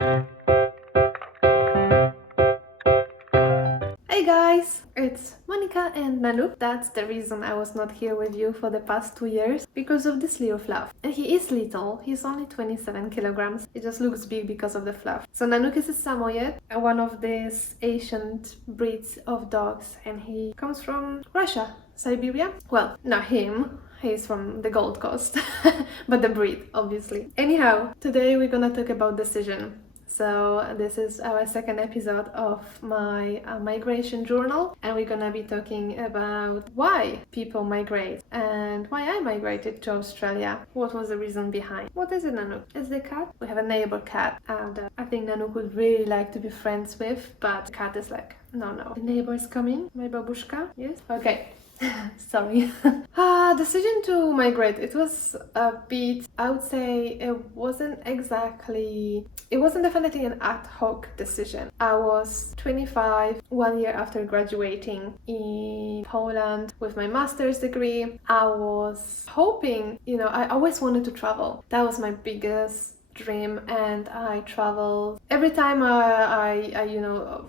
Hey guys, it's Monika and Nanook. That's the reason I was not here with you for the past 2 years, because of this little fluff. And he is little, he's only 27 kilograms. He just looks big because of the fluff. So Nanook is a Samoyed, one of these ancient breeds of dogs, and he comes from Russia, Siberia. Well, not him. He's from the Gold Coast, but the breed, obviously. Anyhow, today we're gonna talk about decision. So this is our second episode of my migration journal, and we're gonna be talking about why people migrate and why I migrated to Australia. What was the reason behind? What is it, Nanook? Is the cat? We have a neighbor cat, and I think Nanook would really like to be friends with, but the cat is like, no. The neighbor is coming, my babushka, yes? Okay. Sorry. Decision to migrate. It was a bit, I would say it wasn't definitely an ad hoc decision. I was 25, 1 year after graduating in Poland with my master's degree. I was hoping, I always wanted to travel. That was my biggest dream, and I traveled every time I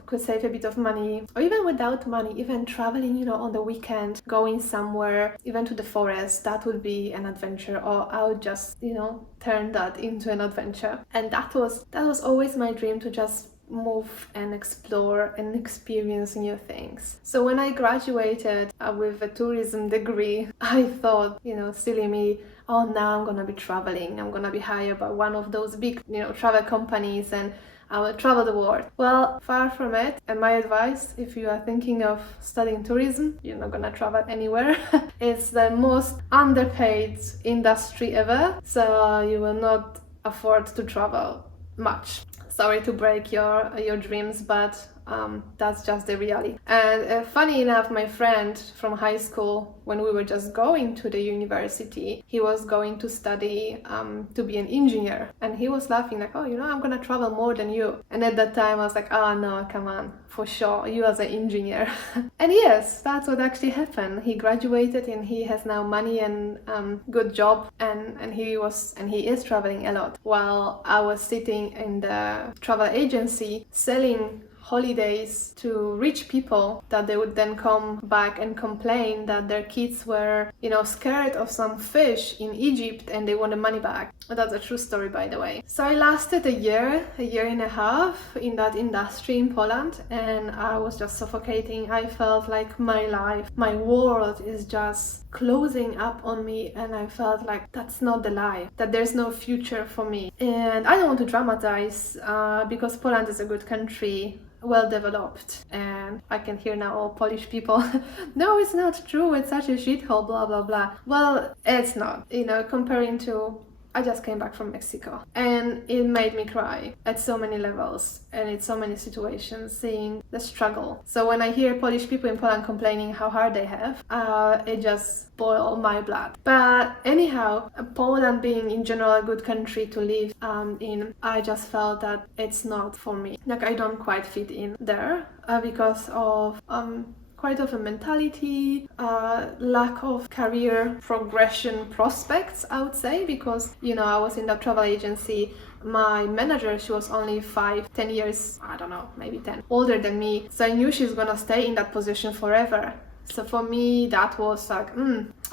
could save a bit of money, or even without money, even traveling on the weekend, going somewhere, even to the forest. That would be an adventure, or I would just turn that into an adventure. And that was always my dream, to just move and explore and experience new things. So when I graduated with a tourism degree, I thought, silly me, oh, now I'm gonna be traveling. I'm gonna be hired by one of those big, travel companies, and I will travel the world. Well, far from it. And my advice, if you are thinking of studying tourism, you're not gonna travel anywhere. It's the most underpaid industry ever, so you will not afford to travel much. Sorry to break your dreams, but that's just the reality. And funny enough, my friend from high school, when we were just going to the university, he was going to study to be an engineer, and he was laughing like, oh, I'm gonna travel more than you. And at that time I was like, oh no, come on, for sure, you as an engineer. And yes, that's what actually happened. He graduated and he has now money and good job, and he is traveling a lot, while I was sitting in the travel agency selling holidays to rich people, that they would then come back and complain that their kids were, scared of some fish in Egypt and they want the money back. That's a true story, by the way. So I lasted a year and a half in that industry in Poland, and I was just suffocating. I felt like my life, my world is just closing up on me, and I felt like that's not the life, that there's no future for me. And I don't want to dramatize, because Poland is a good country, well developed, and I can hear now all Polish people, no, it's not true, it's such a shithole, blah blah blah. Well, it's not, comparing to, I just came back from Mexico, and it made me cry at so many levels and in so many situations, seeing the struggle. So when I hear Polish people in Poland complaining how hard they have, it just boiled my blood. But anyhow, Poland being in general a good country to live in, I just felt that it's not for me. Like, I don't quite fit in there because of quite of a mentality, lack of career progression prospects, I would say, because, I was in that travel agency. My manager, she was only 5-10 years, I don't know, maybe 10, older than me. So I knew she's gonna stay in that position forever. So for me, that was like,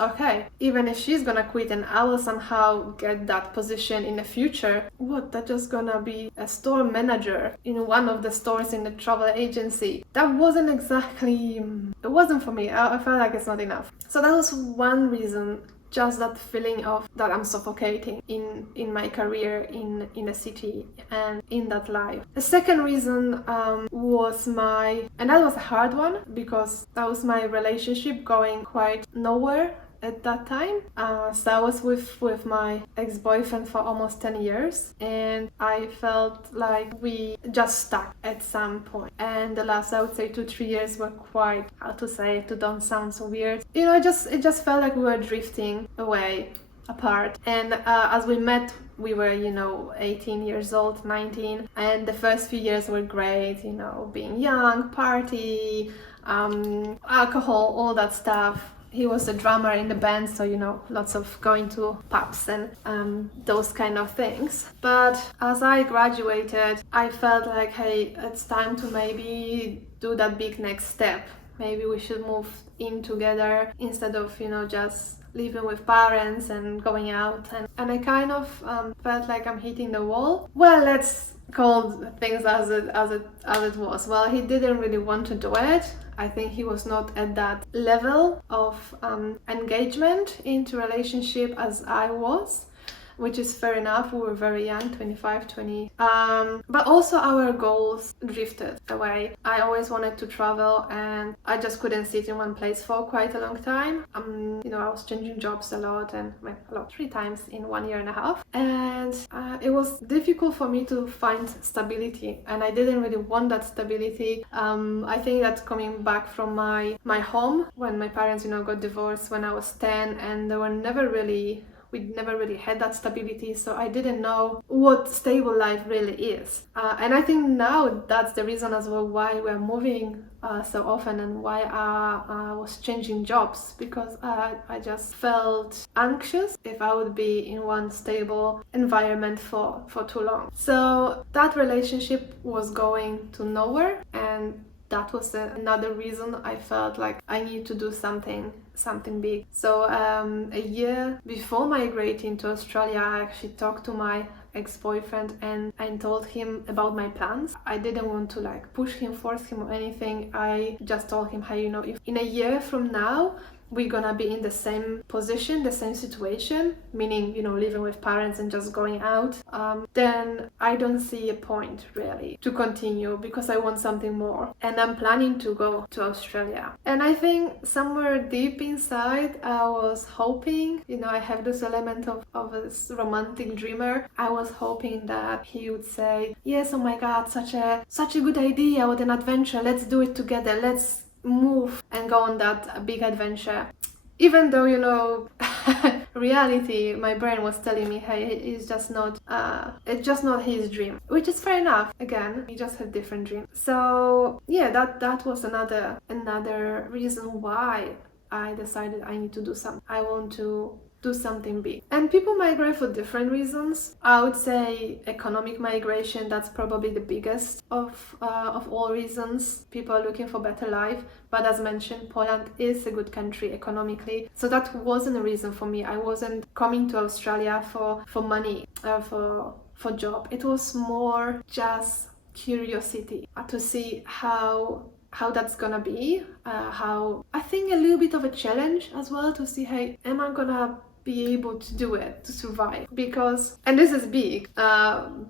okay, even if she's gonna quit and I will somehow get that position in the future, what, that's just gonna be a store manager in one of the stores in the travel agency. That wasn't exactly, it wasn't for me. I felt like it's not enough. So that was one reason, just that feeling of that I'm suffocating in my career in the city and in that life. The second reason was and that was a hard one, because that was my relationship going quite nowhere at that time. So I was with my ex-boyfriend for almost 10 years, and I felt like we just stuck at some point. And the last, I would say, 2-3 years were quite, how to say it to don't sound so weird, it just felt like we were drifting away, apart. And as we met, we were 18 years old, 19, and the first few years were great, being young, party, alcohol, all that stuff. he was a drummer in the band, so lots of going to pubs and those kind of things. But as I graduated, I felt like, hey, it's time to maybe do that big next step. Maybe we should move in together instead of just living with parents and going out. And I kind of felt like I'm hitting the wall. Well, let's call things as it was. Well, he didn't really want to do it. I think he was not at that level of engagement into relationship as I was, which is fair enough. We were very young, 25, 20. But also our goals drifted away. I always wanted to travel and I just couldn't sit in one place for quite a long time. I was changing jobs a lot, 3 times in 1 year and a half. And it was difficult for me to find stability, and I didn't really want that stability. I think that coming back from my home when my parents, got divorced when I was 10, and we never really had that stability, so I didn't know what stable life really is. And I think now that's the reason as well why we're moving so often and why I was changing jobs, because I just felt anxious if I would be in one stable environment for too long. So that relationship was going to nowhere, and that was another reason I felt like I need to do something big. So a year before migrating to Australia, I actually talked to my ex-boyfriend and I told him about my plans. I didn't want to push him, force him or anything. I just told him, hey, if in a year from now we're gonna be in the same position, the same situation, meaning, living with parents and just going out, then I don't see a point really to continue, because I want something more. And I'm planning to go to Australia. And I think somewhere deep inside, I was hoping, I have this element of a romantic dreamer. I was hoping that he would say, yes, oh my God, such a good idea, what an adventure, let's do it together, let's move and go on that big adventure. Even though reality, my brain was telling me, hey, it's just not his dream, which is fair enough. Again, we just have different dreams. So yeah, that was another reason why I decided I need to do something. I want to do something big. And people migrate for different reasons. I would say economic migration, that's probably the biggest of all reasons. People are looking for better life. But as mentioned, Poland is a good country economically. So that wasn't a reason for me. I wasn't coming to Australia for money, for job. It was more just curiosity to see how that's gonna be, how I think a little bit of a challenge as well, to see, hey, am I gonna be able to do it, to survive? Because, and this is big,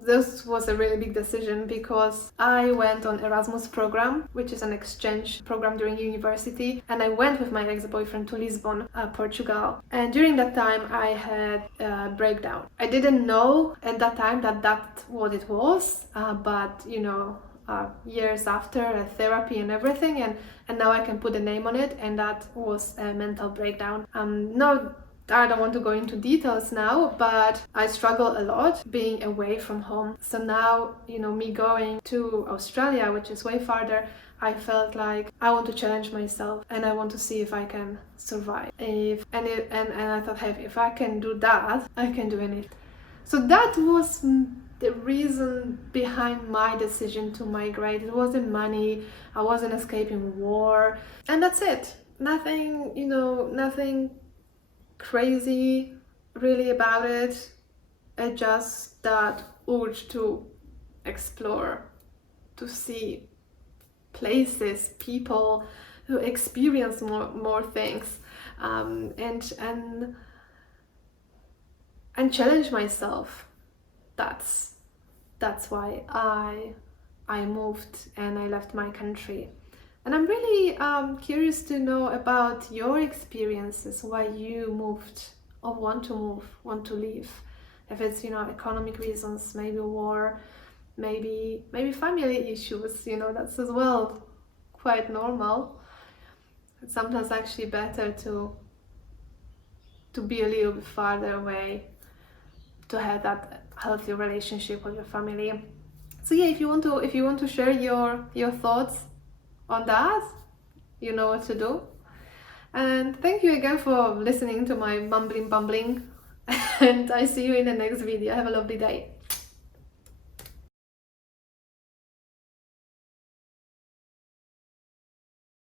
this was a really big decision, because I went on Erasmus program, which is an exchange program during university, and I went with my ex-boyfriend to Lisbon, Portugal. And during that time I had a breakdown. I didn't know at that time that's what it was, but years after therapy and everything, and now I can put a name on it, and that was a mental breakdown. No, I don't want to go into details now, but I struggle a lot being away from home. So now, me going to Australia, which is way farther, I felt like I want to challenge myself and I want to see if I can survive. And I thought, hey, if I can do that, I can do anything. So that was the reason behind my decision to migrate. It wasn't money, I wasn't escaping war, and that's it. Nothing, nothing crazy really about it. It just that urge to explore, to see places, people, who experience more things, and challenge myself. That's why I moved and I left my country. And I'm really curious to know about your experiences, why you moved or want to leave. If it's, economic reasons, maybe war, maybe family issues, that's as well quite normal. It's sometimes actually better to be a little bit farther away, to have that healthy relationship with your family. So yeah, if you want to share your thoughts on that, you know what to do. And thank you again for listening to my bumbling. And I see you in the next video. Have a lovely day.